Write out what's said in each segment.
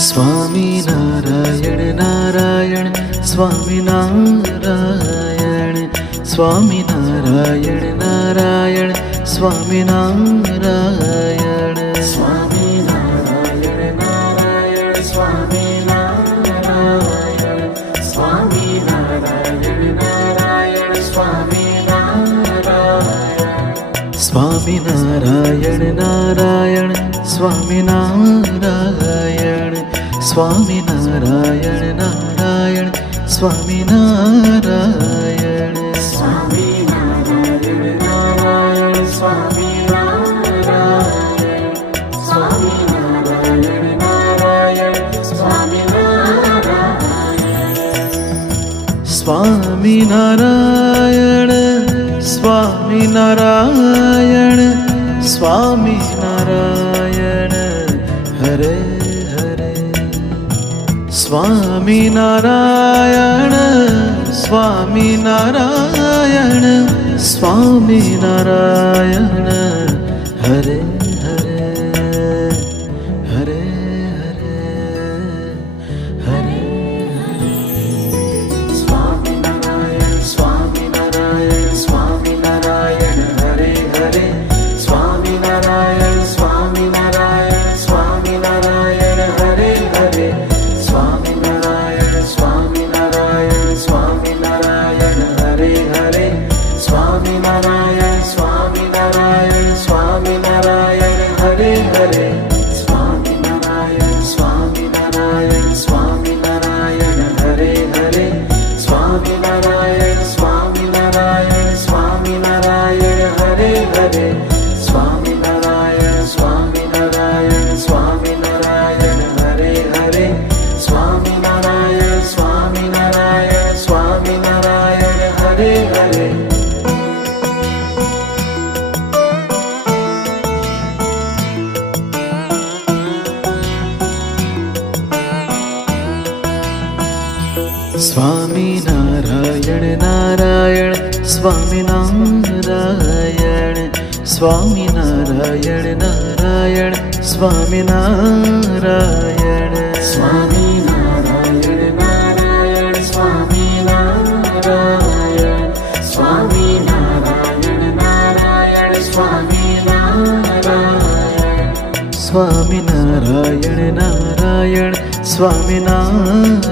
Swami Narayan Narayan Swami Narayan Swami Narayan Narayan Swami Narayan Swami Narayan Narayan Swami Narayan Swami Narayan Narayan Swami Narayan Swami Narayan Narayan Swami Narayan Swami Narayan Narayan Swami Narayan Swami Narayan Narayan Swami Narayan Swami Narayan Narayan Swami Narayan Swami Narayan Swami Narayan Swami Narayan Hare Hare Swami Narayan Swami Narayan Swami Narayan Hare Hare Hare Hare Hare Hare Swami Narayan Swami Narayan Swami Narayan Hare Hare Swami Narayan Swami Narayan Swami Narayan Hare Hare Swami Narayan Swami Narayan Swami Narayan Hare Hare Swami Narayan Swami Narayan Swami Narayan Hare Hare Swami Narayan Swami Narayan Swami Narayan Hare Hare Swami Narayan Swami Narayan Swami Narayan Hare Hare Swami Narayan Swami Narayan Swami Narayan Hare Hare Swami Narayan Swami Narayan Swami Narayan Hare Hare Swami Narayan Narayan Swami Narayan Swami Narayan Narayan Swami Narayan Swami Narayan Narayan Swami Narayan Swami Narayan Narayan Swami Narayan Swami Narayan Narayan Swami Narayan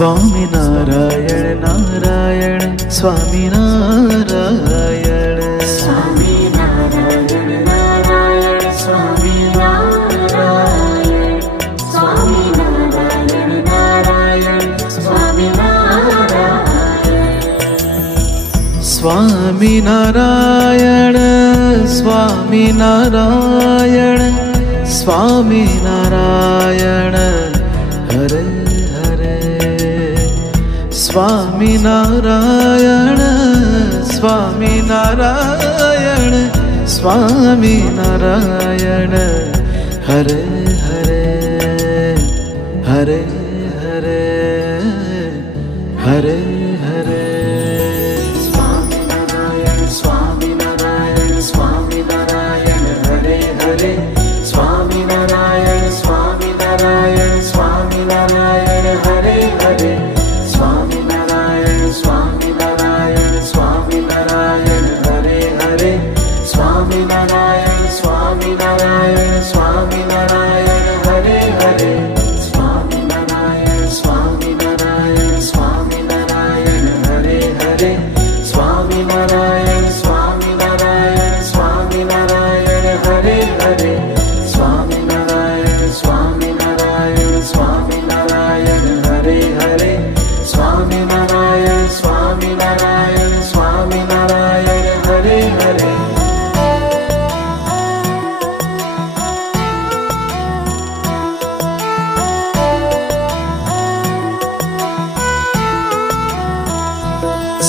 Swami Narayan Narayan Swami Narayan Swami Narayan Narayan Swami Narayan Swami Narayan Narayan Swami Narayan Swami Narayan Swami Narayan Swami Narayan Hare Hare Swami Narayan Swami Narayan Swami Narayan Hare Hare Hare Hare Hare Hare Swami Narayan Swami Narayan Swami Narayan Hare Hare Swami Narayan Swami Narayan Swami Narayan Hare Hare Swami Narayan Swami Narayan Swami Narayan Hare Hare Swami Narayan Swami Narayan Swami Narayan Hare Hare Swami Narayan Swami Narayan Swami Narayan Hare Hare Swami Narayan Swami Narayan Swami Narayan Hare Hare Swami Narayan Swami Narayan Swami Narayan Hare Hare Swami Narayan Swami Narayan Swami Narayan Hare Hare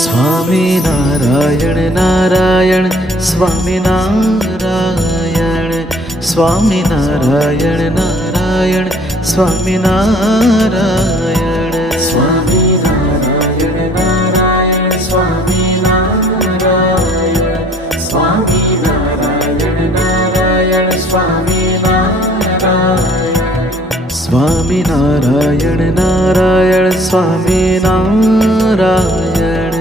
Swami Narayan Narayan Swami Narayan Swami Narayan Narayan Swami Narayan Swami Narayan Narayan Swami Narayan Swami Narayan Narayan Swami Narayan Swami Narayan Narayan Swami Narayan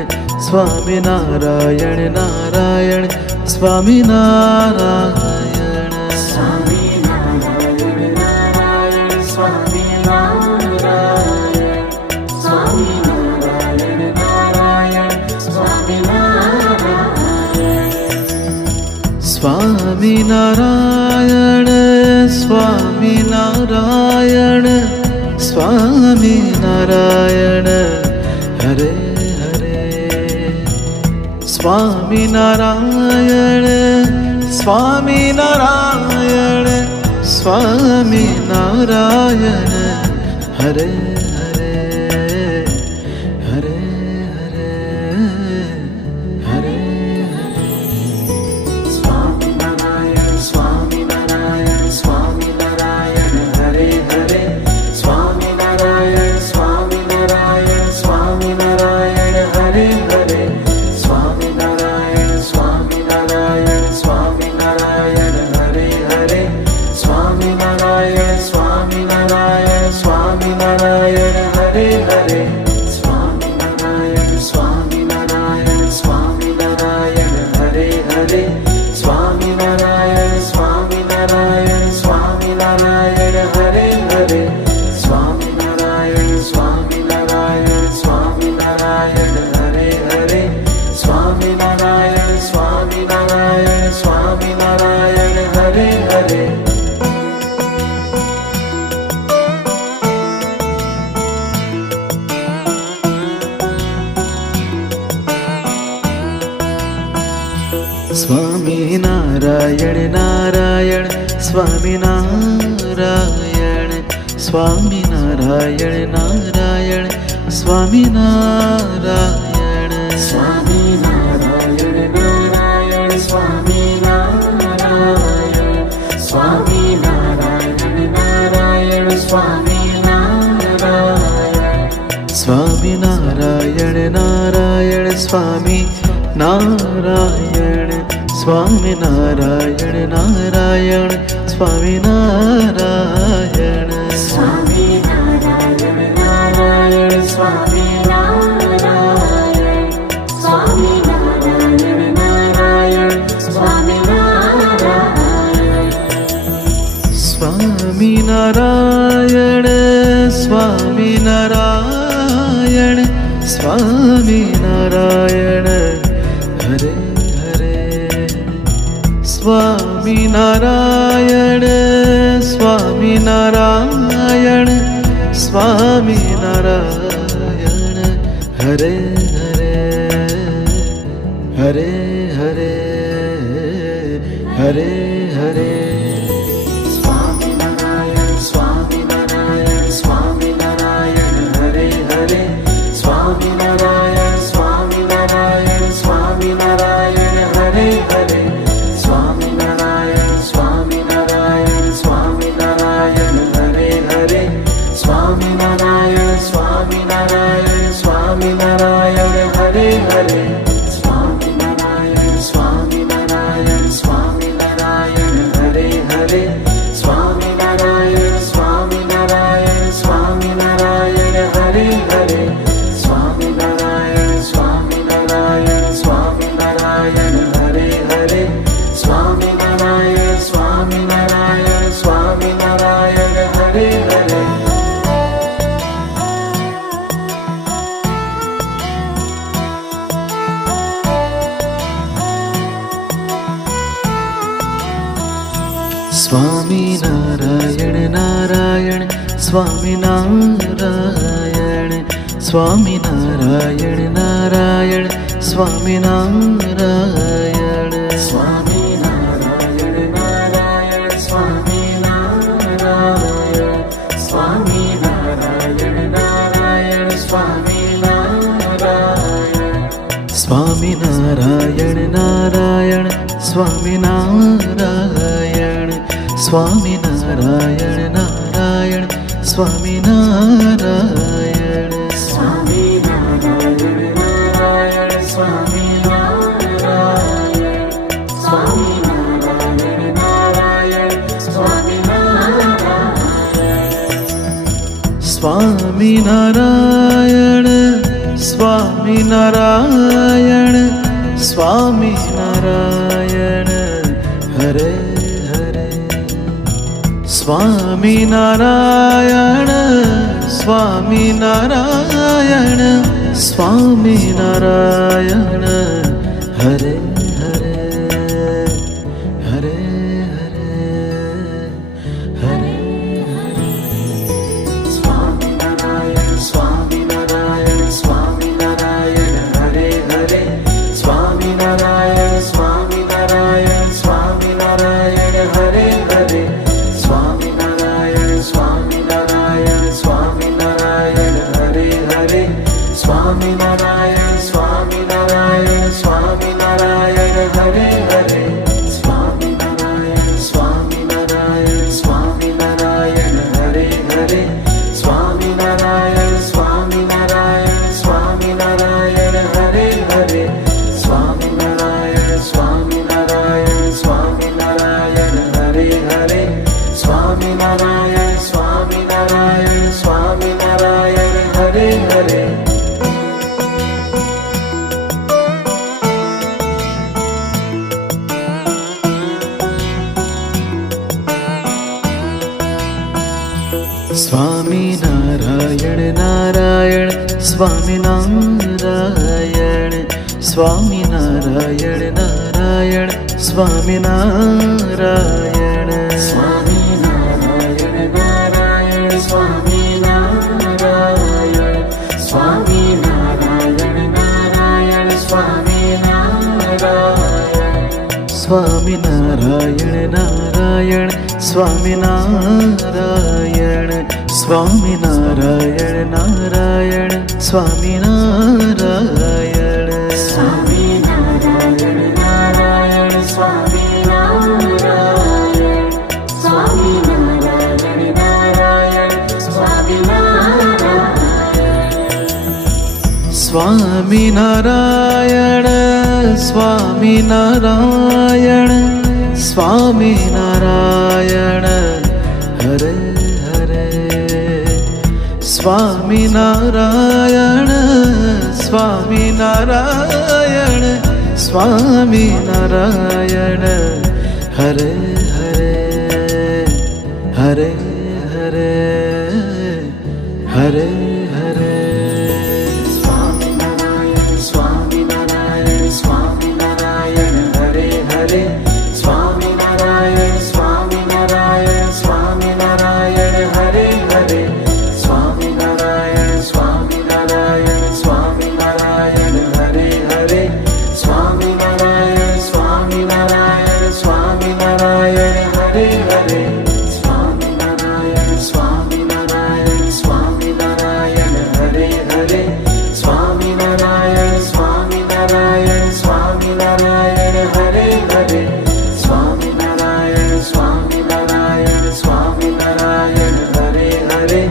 Swami Narayan Narayan Swami Narayan Swami Narayan Narayan Swami Narayan Swami Narayan Narayan Swami Narayan Swami Narayan Swami Narayan Swami Narayan Hare Hare Swami Narayan Swami Narayan Swami Narayan Hare Hare Hare Hare Hare Swami Narayan Swami Narayan Swami Narayan Hare Hare Swami Narayan Swami Narayan Swami Narayan Hare Hare Swami Narayan Swami Narayan Swami Narayan Hare Hare Swami Narayan Swami Narayan Swami Narayan Hare Hare Swami Narayan Swami Narayan Swami Narayan Hare Hare Swami Narayan Swami Narayan Swami Narayan Hare Hare Swami Narayan Swami Narayan Swami Narayan Hare Hare Swami Narayan Swami Narayan Swami Narayan Hare Hare Swami Narayan Narayan Swami Narayan Swami Narayan Narayan Swami Narayan Swami Narayan Narayan Swami Narayan Swami Narayan Narayan Swami Narayan Swami Narayan Narayan Swami Narayan Swami Narayan Narayan Swami Narayan Swami Narayan Narayan Swami Narayan Swami Narayan Narayan Swami Narayan Swami Narayan Swami Narayan Swami Narayan Hare Hare Swami Narayan Swami Narayan Swami Narayan Hare Hare Hare Hare Hare Hare Swami Narayan Swami Narayan Swami Narayan Hare Hare Swami Narayan Swami Narayan Swami Narayan Hare Hare Swami Narayan Swami Narayan Swami Narayan Hare Hare Swami Narayan Swami Narayan Swami Narayan Hare Hare Swami Narayan Swami Narayan Swami Narayan Hare Hare Swami Narayan Swami Narayan Swami Narayan Hare Hare Swami Narayan Swami Narayan Swami Narayan Hare Hare Swami Narayan Swami Narayan Swami Narayan Hare Hare Swami Narayan Narayan Swami Narayan Swami Narayan Narayan Swami Narayan Swami Narayan Narayan Swami Narayan Swami Narayan Narayan Swami Narayan Swami Narayan Narayan Swami Narayan Swami Narayan Narayan Swami Narayan Swami Narayan Narayan Swami Narayan Swami Narayan Narayan Swami Narayan Swaminarayan Swaminarayan Swaminarayan Hare Hare Swaminarayan Swaminarayan Swaminarayan Hare Hare Hare Hare Hare Swaminarayan Swaminarayan Swaminarayan Hare Hare Swaminarayan Swaminarayan Swaminarayan Hare Hare Swaminarayan Swaminarayan Swaminarayan Hare Hare Swaminarayan Swaminarayan Swaminarayan Hare Hare Swaminarayan Swaminarayan Swaminarayan Hare Hare Swaminarayan Swaminarayan Swaminarayan Hare Hare Swaminarayan Swaminarayan Swaminarayan Hare Hare Swaminarayan Swaminarayan Swaminarayan Hare Hare Swaminarayan Narayan Swaminarayan Swaminarayan Narayan Swaminarayan Swaminarayan Narayan Swaminarayan Swaminarayan Narayan Swaminarayan Swaminarayan Narayan Swaminarayan Swaminarayan Narayan Swaminarayan Swaminarayan Narayan Swaminarayan Swaminarayan Narayan Swaminarayan Swaminarayan Swaminarayan Swaminarayan Hare Hare Swaminarayan Swaminarayan Swaminarayan Hare Hare Hare Hare Hare Hare Swaminarayan Swaminarayan Swaminarayan Hare Hare Swaminarayan Swaminarayan Swaminarayan Hare Hare Swaminarayan Swaminarayan Swaminarayan Hare Hare Swaminarayan Swaminarayan Swaminarayan Hare Hare Swaminarayan Swaminarayan Swaminarayan Hare Hare Swaminarayan Swaminarayan Swaminarayan Hare Hare Swaminarayan Swaminarayan Swaminarayan Hare Hare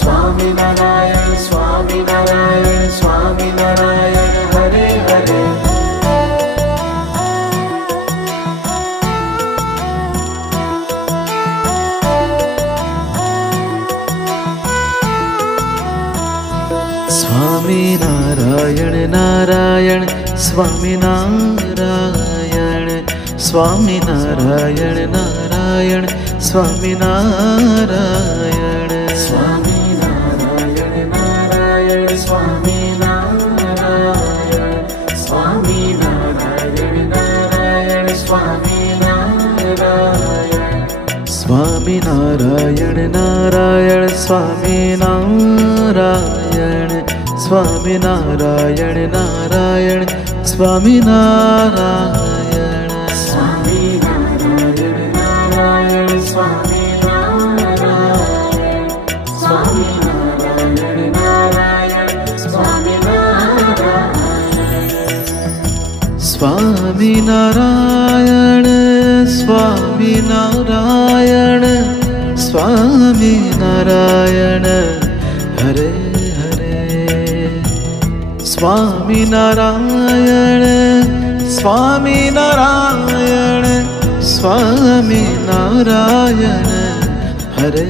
Swaminarayan Swaminarayan Swaminarayan Hare Hare Swaminarayan Narayan Swaminarayan Swaminarayan Narayan Swaminarayan Swaminarayan Narayan Swaminarayan Swaminarayan Narayan Swaminarayan Swaminarayan Narayan Swaminarayan Swaminarayan Narayan Swaminarayan Swaminarayan Narayan Swaminarayan Swaminarayan Narayan Swaminarayan Swaminarayan Swaminarayan Swaminarayan Hare Hare Swaminarayan Swaminarayan Swaminarayan Hare